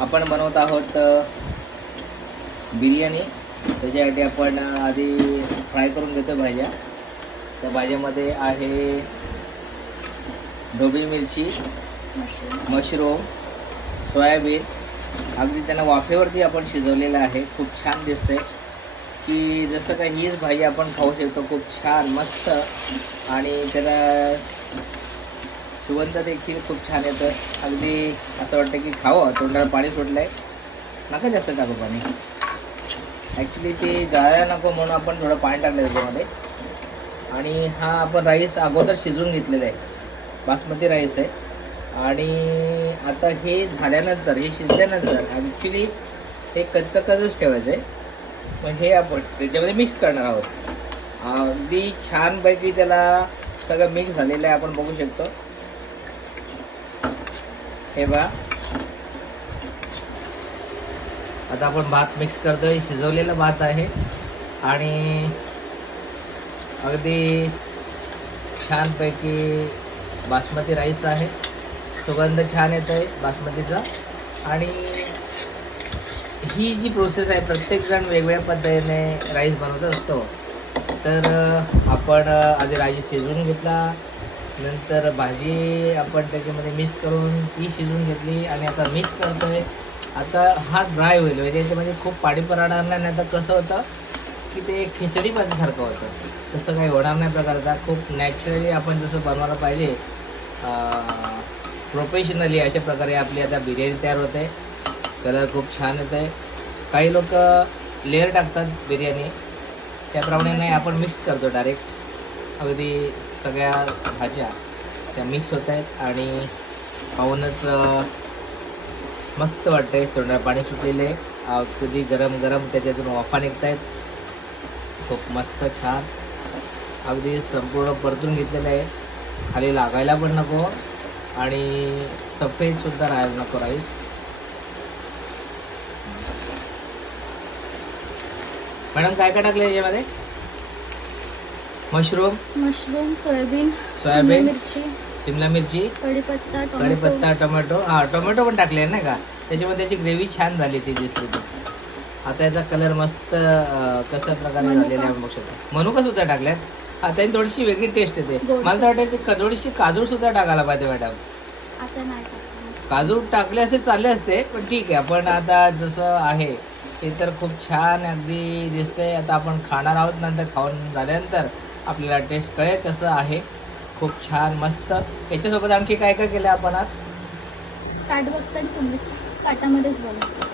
आपण बनवत आहोत बिर्याणी. त्याच्यासाठी आपण आधी फ्राय करून घेतो भाज्या. त्या भाज्यामध्ये आहे ढोबळी मिरची, मशरूम, सोयाबीन. अगदी त्यांना वाफेवरती आपण शिजवलेलं आहे. खूप छान दिसतंय की जसं का हीच भाजी आपण खाऊ शकतो. खूप छान मस्त आणि त्याला सुगंध देखील खूप छान येतं. अगदी असं वाटतं की खावं, तोंडाला पाणी सुटलं आहे. नका जास्त टाकू पाणी. ॲक्च्युली ते जाळायला नको म्हणून आपण थोडं पाणी टाकलं त्याच्यामध्ये. आणि हा आपण राईस अगोदर शिजवून घेतलेला आहे, बासमती राईस आहे. आणि आता हे झाल्यानंतर, हे शिजल्यानंतर ॲक्च्युली हे कच्चंच ठेवायचं आहे. मग हे आपण त्याच्यामध्ये मिक्स करणार आहोत. अगदी छानपैकी त्याला सगळं मिक्स झालेलं आहे, आपण बघू शकतो. हे बघा, आता आपण भात मिक्स करतोय. शिजवलेला भात आहे आणि अगदी छानपैकी बासमती राईस आहे. सुगंध छान येत आहे बासमतीचा. आणि ही जी प्रोसेस आहे, प्रत्येकजण वेगवेगळ्या पद्धतीने राईस बनवत असतो. तर आपण आधी राईस शिजवून घेतला, नंतर भाजी आपण त्याच्यामध्ये मिक्स करून ती शिजवून घेतली आणि आता मिक्स करतोय. आता हा ड्राय होईल, म्हणजे त्याच्यामध्ये खूप पाणी पडणार नाही. आता कसं होतं की ते खिचडी भाजीसारखं होतं, तसं काही होणार नाही प्रकारचा. खूप नॅचरली आपण जसं बनवायला पाहिजे, प्रोफेशनली अशा प्रकारे आपली आता बिर्याणी तयार होते. कलर खूप छान येत आहे. काही लोक लेअर टाकतात बिर्याणी, त्याप्रमाणे नाही, आपण मिक्स करतो डायरेक्ट. अगदी सगळ्या भाज्या त्या मिक्स होत आहेत आणि पाहूनच मस्त वाटतंय. तोंडाला पाणी सुटलेले, अगदी गरम गरम त्याच्यातून वाफा निघत आहेत. खूप मस्त छान अगदी संपूर्ण परतून घेतलेलं आहे. खाली लागायला पण नको आणि सफेदसुद्धा राहायला नको राईस. मॅडम काय काय टाकलं याच्यामध्ये? मशरूम, सोयाबीन, मिरची, शिमला मिरची, कढीपत्ता, टोमॅटो. टोमॅटो पण टाकले नाही का, त्याच्यामध्ये त्याची ग्रेव्ही छान झाली ती दिसली. आता याचा कलर मस्त कशा प्रकारे झालेला आहे बघू शकता. मनुका सुद्धा टाकल्यात. त्याची थोडीशी वेगळी टेस्ट येते. मला तर वाटतं थोडीशी काजू सुद्धा टाकायला पाहिजे मॅडम. काजू टाकले असते चालले असते, पण ठीक आहे. आपण आता जसं आहे ते तर खूप छान अगदी दिसतंय. आता आपण खाणार आहोत, नंतर खाऊन झाल्यानंतर आपल्याला टेस्ट कळेल कसं आहे. खूप छान मस्त. याच्यासोबत आणखी काय काय केलं आपण आज? ताट बघताना तुम्हीच ताटामध्येच बघा.